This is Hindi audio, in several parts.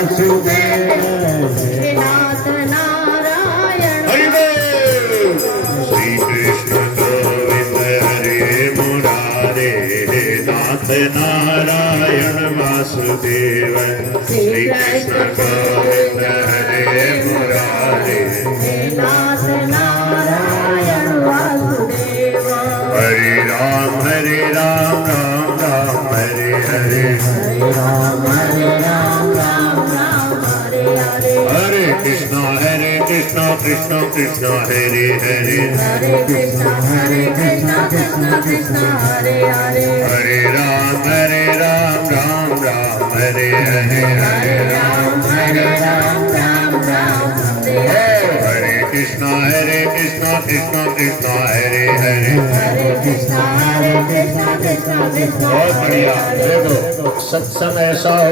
वासुदेव नाथ नारायण श्री कृष्ण गोविंद हरे मुरारे नाथ नारायण वासुदेव श्री कृष्ण गोविंद हरे मुरारे नाथ नारायण वासुदेव हरे राम राम राम हरे हरे राम राम राम हरे हरे हरे कृष्ण कृष्ण कृष्ण हरे हरे हरे कृष्ण कृष्ण कृष्ण हरे हरे हरे राम राम राम हरे हरे हरे राम राम हरे हरे कृष्ण कृष्ण कृष्ण हरे हरे हरे कृष्ण कृष्ण बहुत बढ़िया। देखो सत्संग ऐसा हो,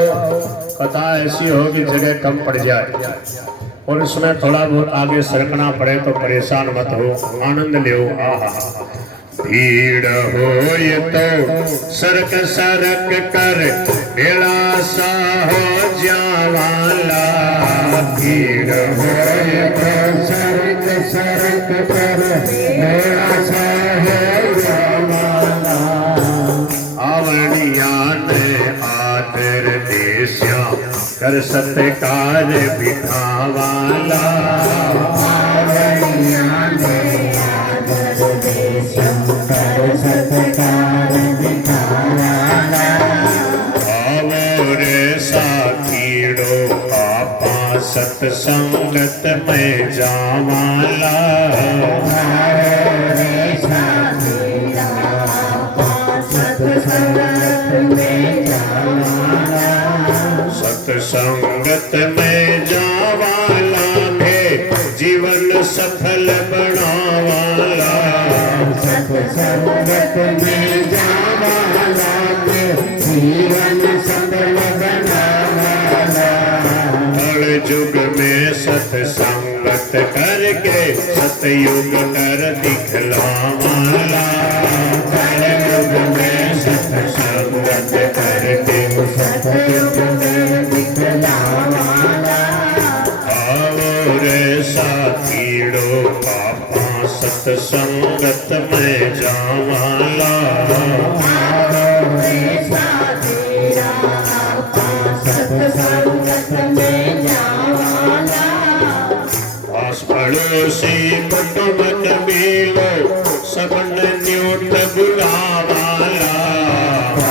कथा ऐसी हो कि जगह कम पड़ जाए और उसमें थोड़ा बहुत आगे सरकना पड़े तो परेशान मत हो, आनंद ले। आहा भीड़ हो ये तो सरक सरक कर बेड़ा सा हो जावाला भीड़ हो ये तो सरक सरक कर बेड़ा सा हो जावाला आवड़िया ने आदर देश्या कर सत्कार बिठावाला आवड़िया ने आदर देश्या कर सत्कार बिठावाला आवरे साखीड़ो आपा सत्संगत में जावाला आवरे साखीड़ो आपा सत्संगत में जावाला सत्संगत में जावाला में जीवन सफल बनावाला सत्संगत में जावाला में जीवन सफल बनावाला कल युग में सत्संगत करके सतयुग कर दिखलावाला कल युग में सत्संगत करके सतयुग कर दिखलावाला आवरे साथीड़ो पापा सत्संगत में जावाला आवरे साथीड़ा पापा सत्संगत में जावाला आस पड़ोसी कुटुंब कबीलो सबन न्यूट बुलावाला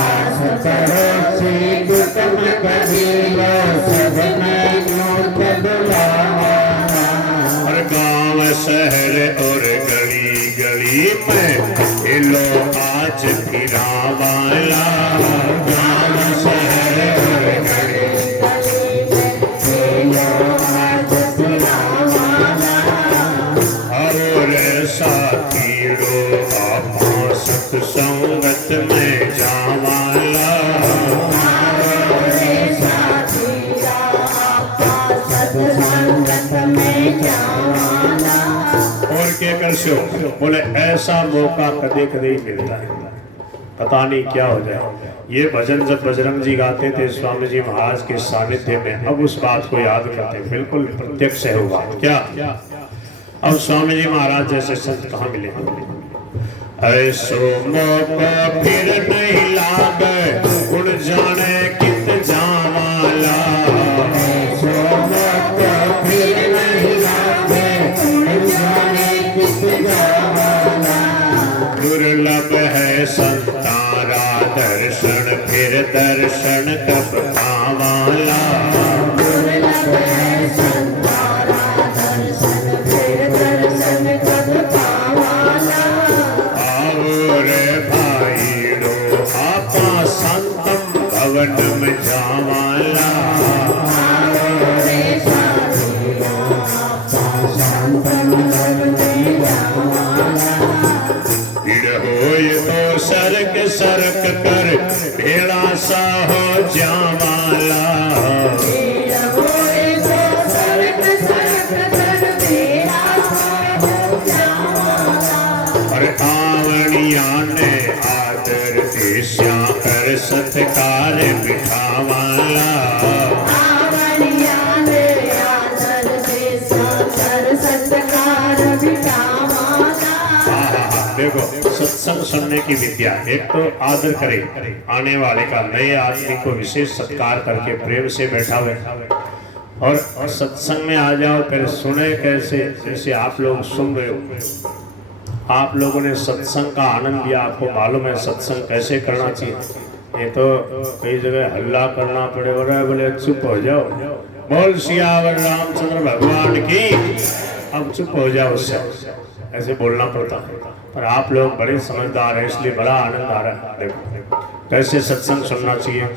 आस पड़ोसी कुटुंब कबीलो सबन न्यूट बुलावाला हर गांव शहर और गली गली में हिलो आज फिरावाला गांव शहर और गली गली में हिलो आज फिरावाला और साथीड़ो आपा सत्संगत में जावाला सत्संगत में जावाला और क्या कर सो बोले ऐसा मौका कदे कदे मिलता है, पता नहीं क्या हो जाए। ये भजन जब बजरंग जी गाते थे स्वामी जी महाराज के सानिध्य में, अब उस बात को याद करते बिल्कुल प्रत्यक्ष है हुआ क्या। अब स्वामी जी महाराज जैसे संत कहाँ मिले, ऐसो मौका फिर नहीं लागे उड़ जाने कित जावाला ऐसो मौका फिर नहीं लागे उड़ जाने कित जावाला दुर्लभ है संतारा दर्शन फिर दर्शन कब पावाला दुर्लभ है संतारा दर्शन फिर दर्शन कब पावाला रे भाईड़ो आपा संतम भवन में जावाला रे भाईड़ो आपा संतम भवन में जावाला भीड़ होए तो सरक सरक कर भेड़ा सा हो जावाला भीड़ होए तो सरक सरक कर भेड़ा सा हो जावाला और आवड़िया ने आदर देश्या कर सत्कार बिठावाला आवड़िया सत्संग सुनने की विद्या, एक तो आदर करे आने वाले का, नए आदमी को विशेष सत्कार करके प्रेम से बैठा हुए और सत्संग में आ जाओ, फिर सुने कैसे, जैसे आप लोग सुन रहे हो, आप लोगों ने सत्संग का आनंद लिया, आपको मालूम है सत्संग कैसे करना चाहिए। ये तो कई जगह हल्ला करना पड़े, बोले चुप हो जाओ, बोल सियावर रामचंद्र भगवान की, अब चुप हो जाओ, उससे ऐसे बोलना पड़ता। पर आप लोग बड़े समझदार हैं, इसलिए बड़ा आनंद आ रहा है। देखो कैसे सत्संग सुनना चाहिए।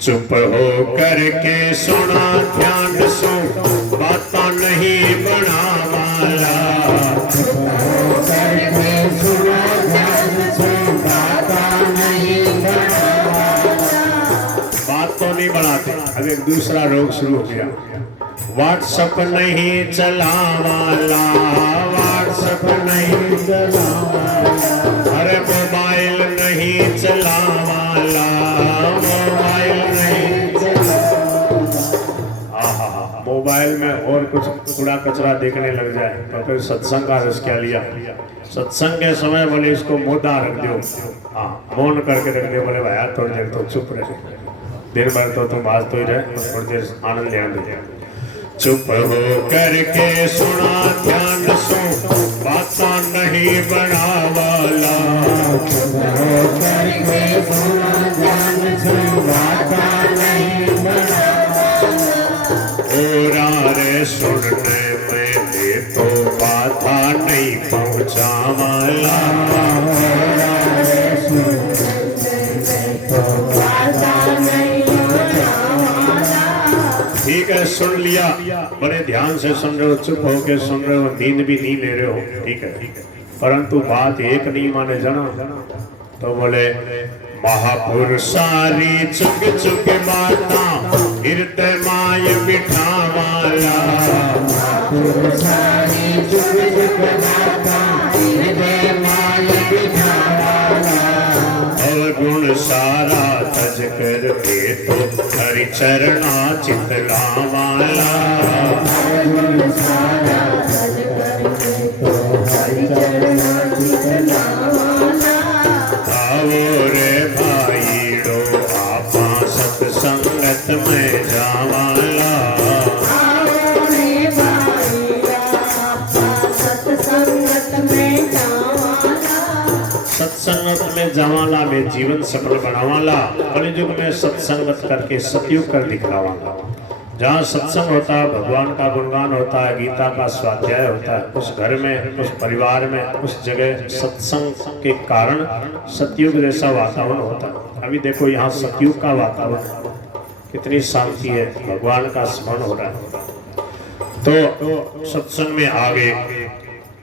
चुप हो करके सुना ध्यान सो, बाता नहीं बना वाला, बात तो नहीं बढ़ाते। अब एक दूसरा रोग शुरू हो गया, व्हाट्सएप नहीं चला वाला, व्हाट्सएप नहीं चला वाला, अरे मोबाइल नहीं चला वाला, मोबाइल नहीं चला। मोबाइल में और कुछ कूड़ा कचरा देखने लग जाए तो फिर सत्संग का रस क्या लिया। सत्संग के समय बोले इसको मोटा रख दो, हाँ मौन करके रख दो, बोले भाई थोड़ी देर तो चुप रहे, दिन भर तो तुम बात तो ही रहे, तो थोड़ी देर आनंद ध्यान दे। चुप हो करके सुना ध्यान सो, बाता नहीं बना वाला, चुप हो करके सुना ध्यान सो, बाता नहीं बना वाला, रे सुनने में दे तो बाधा नहीं पहुँचा वाला, ठीक है सुन लिया, बड़े ध्यान से सुन रहे हो, चुप होके सुन रहे हो, नींद भी नहीं ले रहे हो, ठीक है, परंतु बात एक नहीं माने जाना। तो बोले महापुरुषारी चुक चुक बाता, हृदय माय बिठा वाला, महापुरुषारी चुक चुक बाता, हृदय माय बिठा वाला, और गुण सारा तज कर दे तो हरि चरणा चितला वाला, गुण सारा तज कर दे तो हरि चरणा चितला वाला, आओ रे भाईड़ो आपा सत्संगत में जावाला, आओ रे भाईड़ा आपा सत्संगत में जावाला, सत्संगत में जावाला में जीवन सफल बनावाला, कलियुग में सत्संगत करके सतयुग कर दिखलावाला। जहाँ सत्संग होता है, भगवान का गुणगान होता है, गीता का स्वाध्याय होता है, उस घर में, उस परिवार में, उस जगह सत्संग के कारण सतयुग जैसा वातावरण होता है। अभी देखो यहाँ सतयुग का वातावरण, कितनी शांति है, भगवान का स्मरण हो रहा है। तो सत्संग में आगे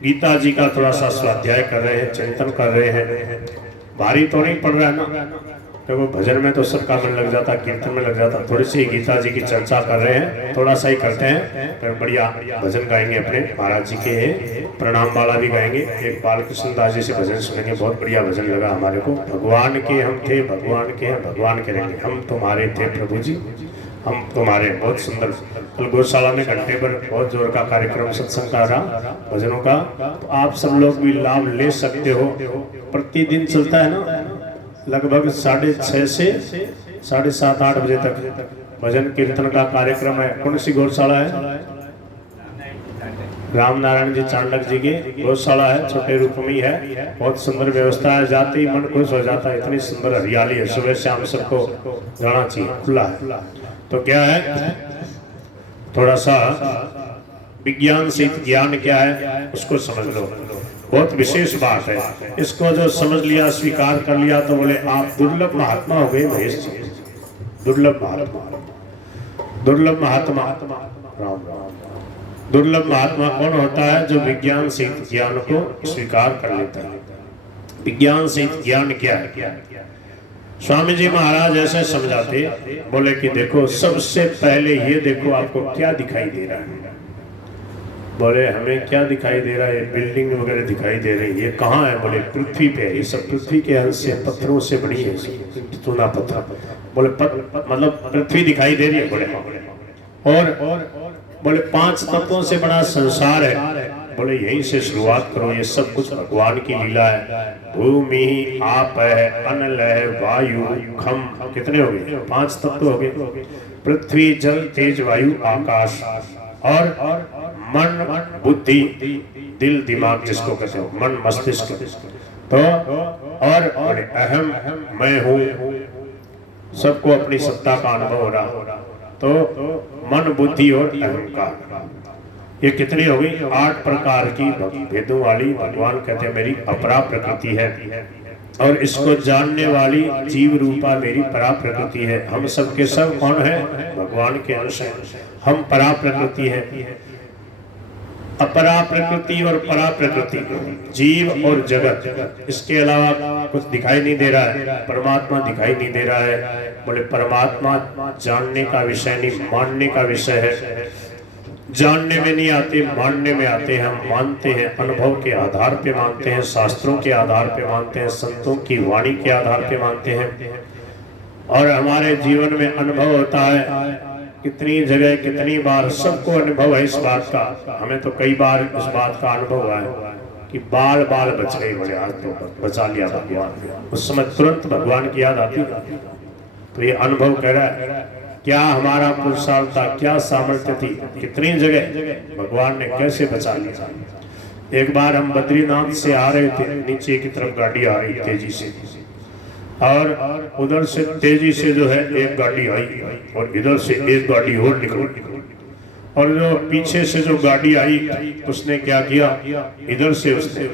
गीता जी का थोड़ा सा स्वाध्याय कर रहे हैं, चिंतन कर रहे हैं, भारी तो नहीं पड़ रहा है ना, तो वो भजन में तो सबका मन लग जाता, कीर्तन में लग जाता, थोड़ी सी गीता जी की चर्चा कर रहे हैं, थोड़ा सा ही करते हैं, फिर बढ़िया भजन गाएंगे, अपने महाराज जी के प्रणाम वाला भी गाएंगे, एक बालकृष्ण दास जी से भजन सुनेंगे, बहुत बढ़िया भजन लगा हमारे को। भगवान के हम थे, भगवान के हैं, भगवान के रहेंगे, हम तुम्हारे थे प्रभु जी, हम तुम्हारे। बहुत सुंदर, कल गौशाला में घंटे पर बहुत जोर का कार्यक्रम सत्संग का रहा, भजनों का, तो आप सब लोग भी लाभ ले सकते हो। प्रतिदिन चलता है ना, लगभग 6:30 से 7:30-8 बजे तक भजन कीर्तन का कार्यक्रम है। कौन सी गौशाला है? राम नारायण जी चांडक जी की गौशाला है, छोटे रूप में ही है, बहुत सुंदर व्यवस्था है, जाते ही मन खुश हो जाता है, इतनी सुंदर हरियाली है, सुबह शाम सबको जाना चाहिए, खुला है। तो क्या है, थोड़ा सा विज्ञान से ज्ञान क्या है उसको समझ लो, बहुत विशेष बात है। इसको जो समझ लिया, स्वीकार कर लिया, तो बोले आप दुर्लभ महात्मा हो गए महेश जी, दुर्लभ महात्मा। दुर्लभ महात्मा, राम राम। दुर्लभ महात्मा कौन होता है? जो विज्ञान से ज्ञान को स्वीकार कर लेता है। विज्ञान से ज्ञान क्या है? स्वामी जी महाराज ऐसे समझाते, बोले कि देखो सबसे पहले ये देखो आपको क्या दिखाई दे रहा है। बोले हमें क्या दिखाई दे रहा है? बिल्डिंग वगैरह दिखाई दे रही है, ये कहाँ है? बोले पृथ्वी पे है, ये सब पृथ्वी के अंश से पत्थरों से बनी है, चूना पत्थर। बोले मतलब पृथ्वी दिखाई दे रही है? बोले और बोले 5 तत्वों से बड़ा संसार है, बोले यहीं से शुरुआत करो, ये सब कुछ भगवान की लीला है। भूमि आप है, अनल है, वायु खम, कितने हो गए? 5 तत्व हो गए। पृथ्वी जल तेज वायु आकाश, और मन बुद्धि दिल दिमाग जिसको कहते हो, मन मस्तिष्क। तो और अहम मैं हूँ, सबको अपनी सत्ता का अनुभव हो रहा। तो मन बुद्धि और अहंकार, ये कितनी हो गई? 8 प्रकार की भेदों वाली भगवान कहते हैं मेरी अपरा प्रकृति है, और इसको जानने वाली जीव रूपा मेरी परा प्रकृति है। हम सब के सब कौन है? भगवान के अंश हैं, हम परा प्रकृति है। अपरा प्रकृति और परा प्रकृति, जीव और जगत, इसके अलावा कुछ दिखाई नहीं दे रहा है। परमात्मा दिखाई नहीं दे रहा है। बोले परमात्मा जानने का विषय नहीं, मानने का विषय है। जानने में नहीं आते, मानने में आते हैं। हम मानते हैं, अनुभव के आधार पे मानते हैं, शास्त्रों के आधार पे मानते हैं, संतों की वाणी के आधार पे मानते हैं, और हमारे जीवन में अनुभव होता है। कितनी जगह कितनी बार सबको अनुभव है इस बात का। हमें तो कई बार इस बात का अनुभव हुआ है कि बाल बाल बच गए, बड़े आज तो बचा लिया भगवान। उस समय तुरंत भगवान की याद आती है। तो ये अनुभव कह रहा है क्या हमारा पुरुषार्थ था, क्या सामर्थ्य थी, कितनी जगह भगवान ने कैसे बचा लिया। एक बार हम बद्रीनाथ से आ रहे थे, नीचे की तरफ गाड़ी आ रही तेजी से, और उधर से तेजी से जो है एक गाड़ी आई, और इधर से एक गाड़ी और निकली, और जो पीछे से जो गाड़ी आई उसने क्या किया, इधर से उसने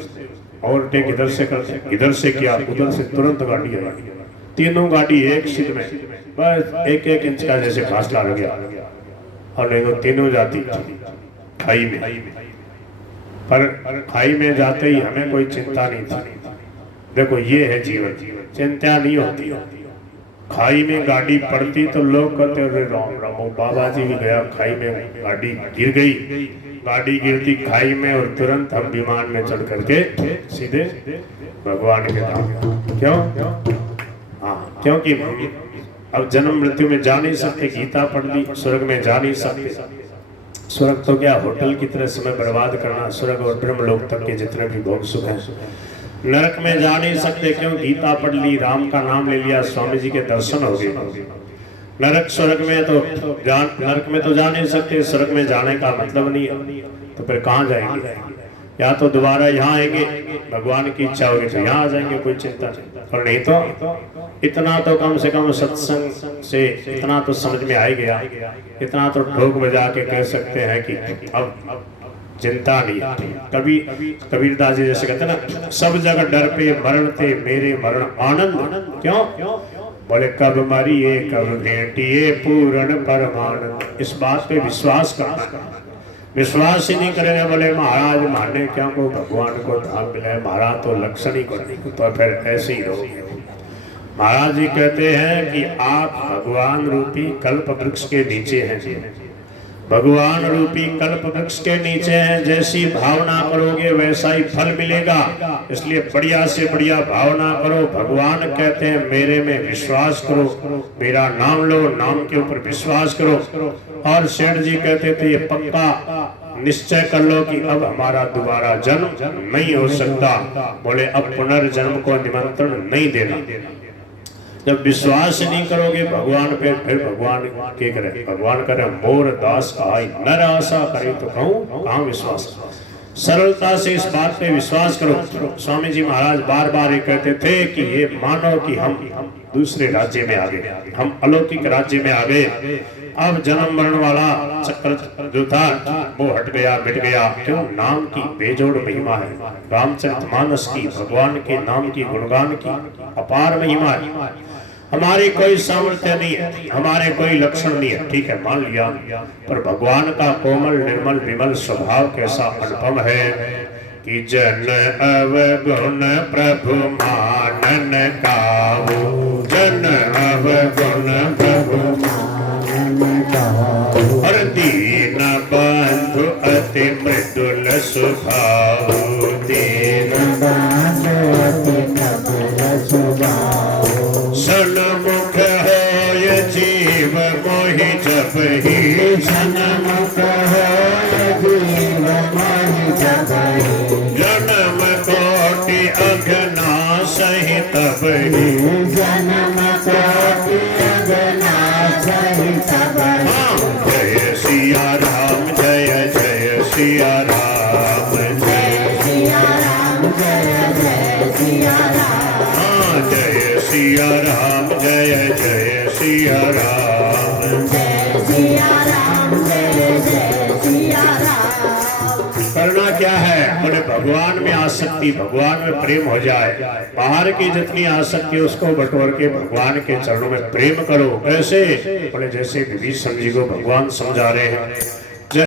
ओवरटेक इधर से करते, इधर से किया, उधर से तुरंत गाड़ी आई। तीनों गाड़ी एक सीध में, बस 1-1 इंच का जैसे फासला लग गया, और नहीं तो तीनों जाती खाई में। पर खाई में जाते ही हमें कोई चिंता नहीं थी। देखो ये है जीवन, चिंता नहीं होती। खाई में गाड़ी पड़ती तो लोग कहते थे राम राम, बाबा जी भी गया खाई में, गाड़ी गिर गई। गाड़ी गिरती खाई में, और तुरंत हम विमान में चढ़ करके सीधे भगवान के धाम। क्यों? हाँ, क्योंकि अब जन्म मृत्यु में जा नहीं सकते, गीता पढ़ ली, स्वर्ग में जा नहीं सकते। स्वर्ग तो क्या होटल की तरह समय बर्बाद करना, स्वर्ग और ब्रह्मलोक तक के जितने भी भोग सुख हैं। नरक में जा नहीं सकते, क्यों? गीता पढ़ ली, राम का नाम ले लिया, स्वामी जी के दर्शन हो गए। नरक स्वर्ग में तो नरक में तो जा नहीं सकते, स्वर्ग में जाने का मतलब नहीं है, तो फिर कहाँ जाएंगे? या तो दोबारा यहाँ आएंगे, भगवान की इच्छा होगी तो यहाँ आ जाएंगे, कोई चिंता नहीं। और नहीं तो इतना तो कम से कम सत्संग से इतना तो समझ में आ ही गया, इतना तो ठोक बजा के कह सकते हैं कि अब चिंता नहीं। कभी कबीरदास जी जैसे कहते ना, सब जगह डर पे मरण थे, मेरे मरण आनंद। क्यों? बोले कब मरिए कब भेंटिए पूर्ण परमानंद। इस बात पे विश्वास करना, विश्वास ही नहीं करेंगे, बोले महाराज माने क्या को भगवान को धाम मिला है, महाराज तो लक्षण ही करने, तो फिर ऐसे ही रहोगे। महाराज जी कहते हैं कि आप भगवान रूपी कल्प वृक्ष के नीचे हैं, भगवान रूपी कल्प वृक्ष के नीचे हैं। जैसी भावना करोगे वैसा ही फल मिलेगा, इसलिए बढ़िया से बढ़िया भावना करो। भगवान कहते हैं मेरे में विश्वास करो, मेरा नाम लो, नाम के ऊपर विश्वास करो। और सेठ जी कहते थे ये पक्का निश्चय कर लो कि अब हमारा दोबारा जन्म नहीं हो सकता। बोले अब पुनर्जन्म को निमंत्रण नहीं देना। जब विश्वास नहीं करोगे भगवान पे, फिर भगवान के करे, भगवान करे मोर दास आई नर आशा करे तो कहूँ कहाँ विश्वास। सरलता से इस बात पे विश्वास करो। स्वामी जी महाराज बार बार ये कहते थे कि ये मानो कि हम दूसरे राज्य में आ गए, हम अलौकिक राज्य में आ गए। अब जन्म मरण वाला चक्र जो था वो हट गया, मिट गया। क्यों? नाम की बेजोड़ महिमा है, रामचरितमानस की, भगवान के नाम की गुणगान की अपार महिमा है। हमारी कोई सामर्थ्य नहीं है, हमारे कोई लक्षण नहीं है, ठीक है मान लिया, पर भगवान का कोमल निर्मल विमल स्वभाव कैसा अनुपम है कि जन अवगुण प्रभु मानन गावो, जन अवगुण प्रभु मानन गावो। और दीन बंधु अति मृदुल स्वभाव, दीन बंधु अति मृदुल स्वभाव। सन्मुख होय जीव मोहि जब ही, सन्मुख होय जीव मोहि जब सिया राम, जय जय सिया राम। जय सिया राम, जय जय सिया राम। करना क्या है? बोले भगवान में आसक्ति, भगवान में प्रेम हो जाए। बाहर की जितनी आसक्ति उसको बटोर के भगवान के चरणों में प्रेम करो। कैसे? बोले जैसे विभीषण जी को भगवान समझा रहे हैं,